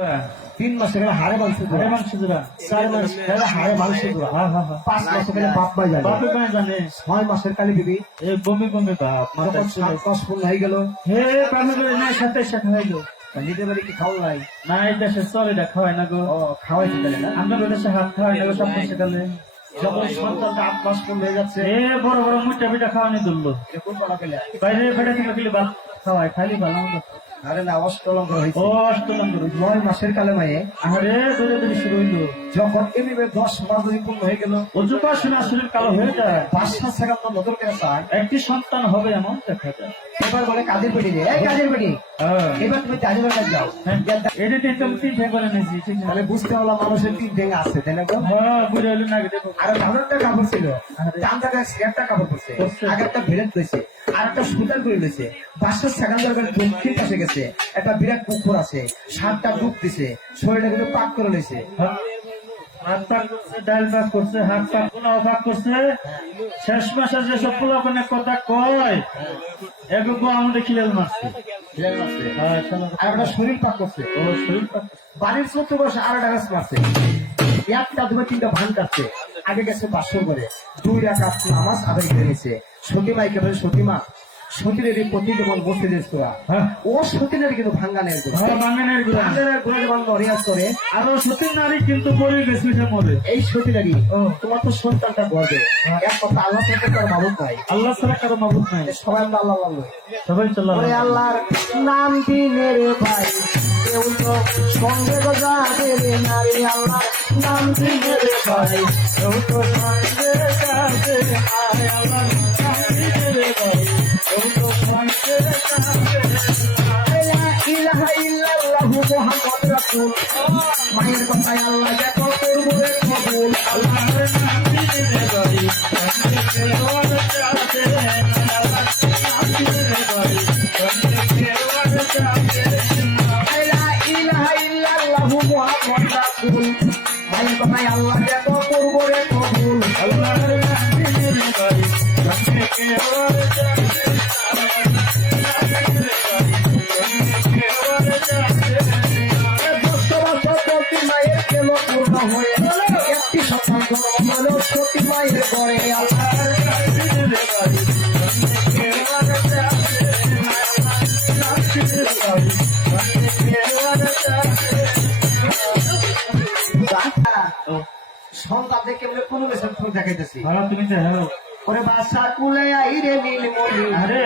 3 মাসে গেলে হাড়ে মাংস জোড়া 4 মাস গেলে হাড়ে মাংস জোড়া 5 মাসে গেলে বাপ ভাই জানে 6 মাসের কালী দিবি এই বমি বমি বাপ যখন 7 মাস পূর্ণ হয়ে গেল হে প্রাণে না সাথে সাথে হইলো নিজের বাড়ি কি খাওয়া নাই না এই দেশে চলে এটা খাওয়াই না গো খাওয়াইতে গেলে না আমরা দেশে হাত খাওয়াই না গো সব দেশে গেলে যখন সন্তানটা 8 মাস পূর্ণ হয়ে যাচ্ছে হে বড় বড় মুঠা পিঠা খাওয়ানি দুললো এরকম বলা পেলে বাইরে ফেটে থেকে খালি ভাত খাওয়াই খালি ভালো আরে না অষ্টলঙ্গ হয়েছে ও অষ্টলঙ্গ 9 মাসের কালে মায়ে আরে ধরে ধরে শুরু হইলো যখন এভাবে 10 মাস যদি পূর্ণ হয়ে গেল অজুপা শুনে শরীর কালো হয়ে যায় 5-7 সেকেন্ড নজর করে স্যার একটি সন্তান হবে এমন দেখা যায় এবার বলে কাজের পেটি রে এই কাজের পেটি এবার তুমি কাজের কাছে যাও এটা তুমি 3 ভাগ করে নিয়েছি ঠিক আছে তাহলে বুঝতে পারলাম মানুষের 3 ভেঙে আছে তাই না গো হ্যাঁ বুঝে হলো না দেখো আর ধারণটা কাপড় ছিল চামড়াটা একটা কাপড় পরছে আগে একটা ভেড়েট রয়েছে আর একটা সুতার করে রয়েছে 5 সেকেন্ড ধরে দক্ষিণ পাশে গেছে একটা বিরাট পুকুর আছে 7টা ডুব দিছে শরীরটা কিন্তু পাক করে লইছে হাত পাক করছে ডাল পাক করছে হাত পাক পোলাও পাক করছে শেষ মাসে যেসব পোলাও কোনে কথা কয় এগুলো আমাদের খিলেল মারছে আর একটা শরীর পাক করছে ও শরীর পাক বাড়ির চতুর্পাশে আর একটা গাছ মারছে একটা 2-3টা ভান কাটছে আগে গেছে 500 করে 2 রাকাত নামাজ আদায় করে নিয়েছে সতীমাইকে বলে সতীমা সতীনের এই প্রতি যেমন বসে দিয়েছ ও সতীনের কিন্তু ভাঙ্গানের বাঙানের গুলো যেমন রিয়াজ করে আর ও সতীর নারী কিন্তু পরে গেছে মরে এই সতীনারী তোমার তো সন্তানটা গর্বে এক কথা আল্লাহ থেকে তার মাবুদ নাই আল্লাহ ছাড়া কারো মাবুদ নাই সবাই আমরা আল্লাহ আল্লাহ সবাই চলো আল্লাহর নাম দিনে রে ভাই কেউ তো সঙ্গে যাবে রে নারী আল্লাহর নাম দিনে রে ভাই কেউ তো সঙ্গে যাবে আয় আল্লাহর নাম দিনে রে ভাই কেউ তো সঙ্গে যাবে লা ইলাহা ইল্লাল্লাহু মুহাম্মাদুর রাসূল মায়ের কথায় আল্লাহ দেখো করবো রে কবুল আল্লাহর নাম দিনে রে ভাই আল্লাহ দেখো করবো রে কবুল আল্লাহর নাম দিনে রে ভাই মায়ের কেন পূর্ণ হয়ে একটি সন্তান জন্ম হলো সতী মায়ের ঘরে আল্লাহর নাম দিনে রে ভাই সন্তানদের কেমন কোন বেশন তুমি দেখাইতেছি তুমি দেখো ওরে বাসা কুলে আই রে নীল মনি আরে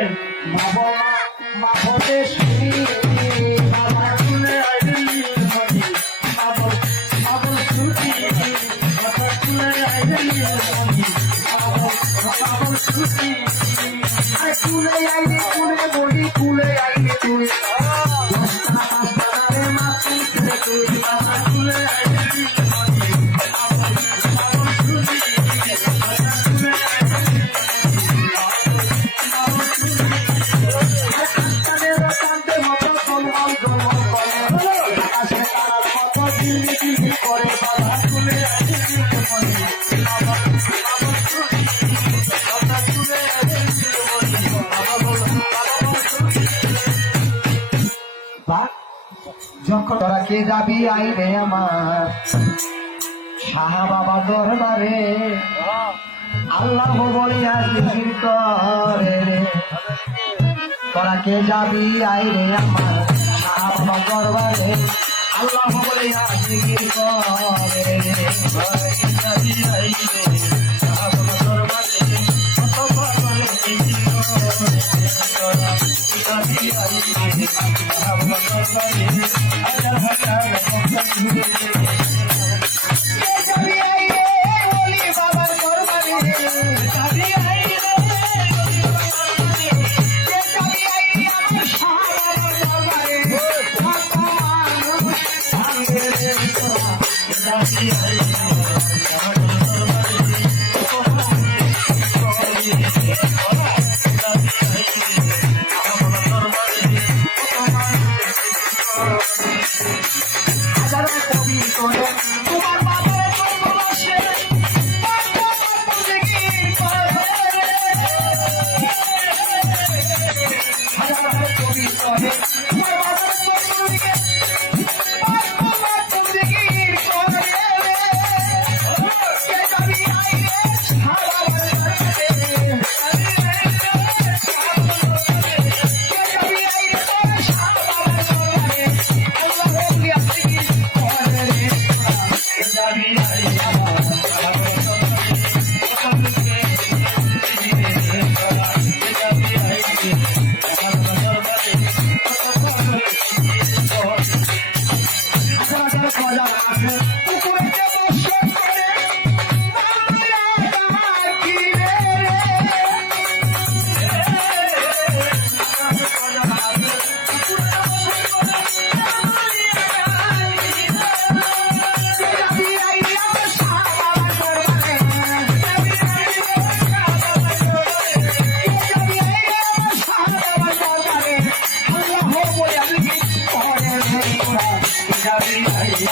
মা বলে শুনি বাবা কুলে আই রে নীল মনি বাবা শুনি বাবা কুলে আই রে নীল মনি বাবা শুনি আরে কুলে আই রে কুলে মনি কুলে আই রে কুলে মা কুলে তুই বাবা কুলে আই রে নীল মনি যখন তোরা কে যাবি আইরে আমার শাহ বাবা দরবারে আল্লাহ বলিয়া জিকির করে তোরা কে যাবি আইরে আমার শাহ বাবা দরবারে আল্লাহ বলিয়া জিকির করে Thank you.